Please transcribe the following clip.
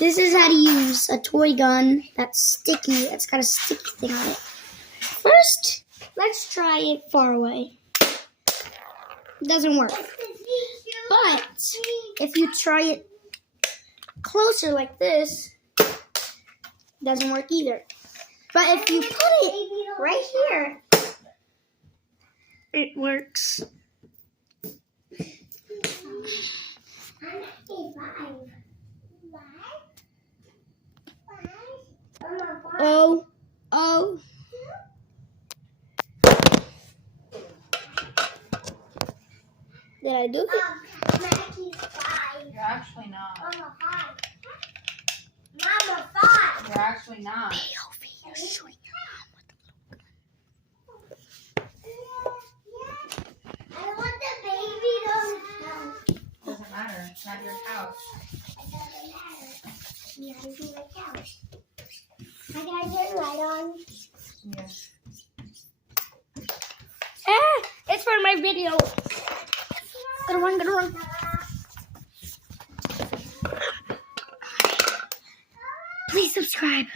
This is how to use a toy gun that's sticky. It's got a sticky thing on it. First, let's try it far away. It doesn't work. But if you try it closer like this, it doesn't work either. But if you put it right here, it works. Oh. Did I do it? You're actually not. Mama, 5. You're actually not. POV, you're showing your mom with I want the baby to Doesn't matter. It's not your couch. It doesn't matter. Yeah, I do my couch. I gotta get right on. Yeah. It's for my video. Good one. Please subscribe.